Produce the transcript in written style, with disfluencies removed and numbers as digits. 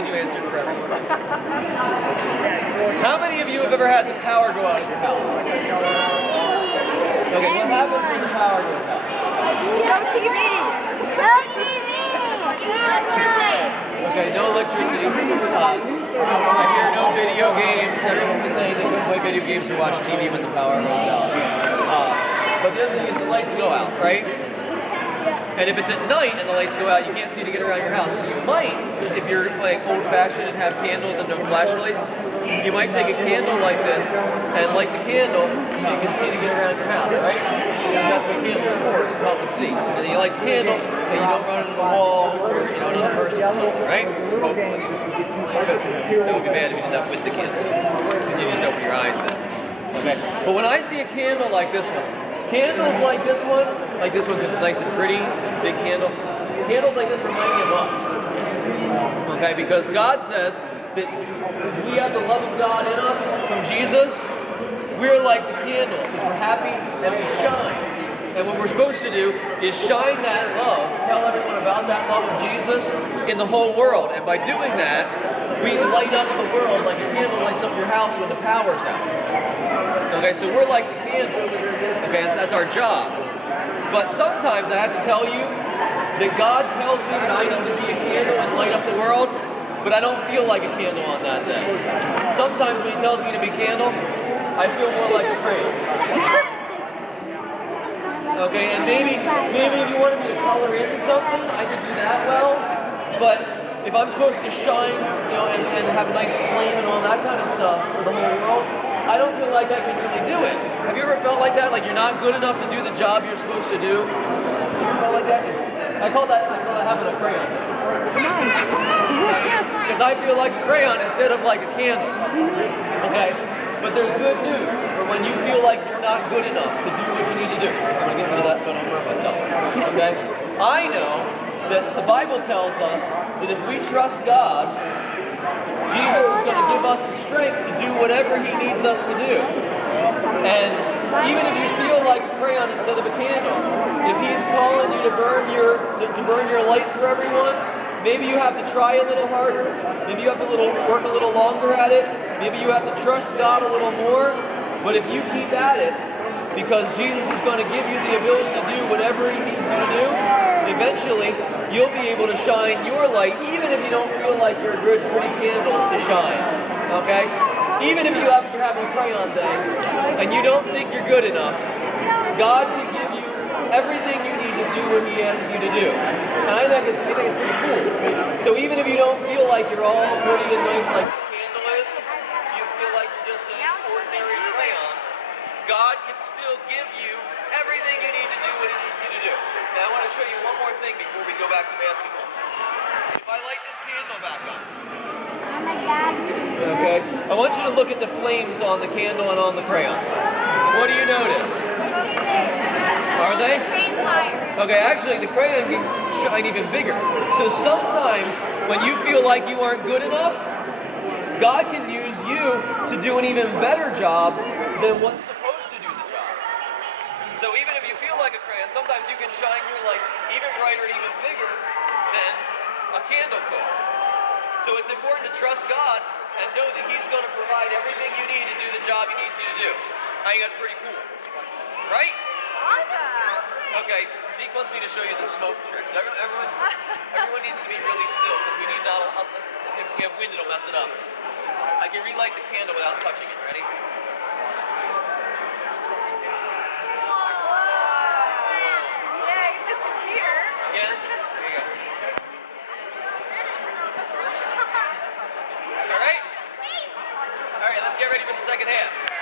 glad you answered for everyone. How many of you have ever had the power go out of your house? Okay, what happens when the power goes out? No TV! No TV! Electricity! Okay, no electricity. I hear no video games. Everyone was saying they couldn't play video games or watch TV when the power goes out. But the other thing is the lights go out, right? And if it's at night and the lights go out, you can't see to get around your house. So you might, if you're like old-fashioned and have candles and no flashlights, you might take a candle like this and light the candle so you can see to get around your house, right? That's what candles for, is to help us see. And then you light the candle and you don't run into the wall or another person or something, right? Hopefully. Because it would be bad if you did that with the candle. So you just open your eyes then. Okay? But when I see a candle like this one, candles like this one because it's nice and pretty, this big candle. Candles like this remind me of us. Okay, because God says that since we have the love of God in us from Jesus, we're like the candles because we're happy and we shine. And what we're supposed to do is shine that love, tell everyone about that love of Jesus in the whole world. And by doing that, we light up the world like a candle lights up your house when the power's out. Okay, so we're like the candle. Okay, that's our job. But sometimes I have to tell you that God tells me that I need to be a candle and light up the world, but I don't feel like a candle on that day. Sometimes when He tells me to be a candle, I feel more like a crayon. Okay, and maybe if you wanted me to color in something, I could do that well, but if I'm supposed to shine, and have a nice flame and all that kind of stuff for the whole world, I don't feel like I can really do it. Have you ever felt like that? Like you're not good enough to do the job you're supposed to do? You ever felt like that? I call that having a crayon. Because I feel like a crayon instead of like a candle. Okay? But there's good news for when you feel like you're not good enough to do what you need to do. I'm going to get rid of that so I don't hurt myself. Okay? I know that the Bible tells us that if we trust God, Jesus is going to give us the strength to do whatever He needs us to do. And even if you feel like a crayon instead of a candle, if He's calling you to burn your light for everyone, maybe you have to try a little harder. Maybe you have to work a little longer at it. Maybe you have to trust God a little more. But if you keep at it, because Jesus is going to give you the ability to do whatever He needs you to do, eventually you'll be able to shine your light, even if you don't feel like you're a good, pretty candle to shine. Okay? Even if you're having a crayon day and you don't think you're good enough, God can give you everything you need to do what He asks you to do. And I think it's pretty cool. So even if you don't feel like you're all pretty and nice like this candle is, you feel like you're just an ordinary crayon, God can still give you everything you need to do what He needs you to do. Now I want to show you one more thing before we go back to basketball. If I light this candle back up. Oh my God. Okay, I want you to look at the flames on the candle and on the crayon. What do you notice? Are they? Okay, actually the crayon can shine even bigger. So sometimes when you feel like you aren't good enough, God can use you to do an even better job than what's supposed to do the job. So even if you feel like a crayon, sometimes you can shine your light even brighter and even bigger than a candle could. So it's important to trust God and know that He's going to provide everything you need to do the job He needs you to do. I think that's pretty cool. Right? Awesome. Okay, Zeke wants me to show you the smoke tricks. Everyone needs to be really still because we need not. If we have wind, it'll mess it up. I can relight the candle without touching it. Ready? Yeah, you missed a cheer. Again? There you go. All right? All right, let's get ready for the second half.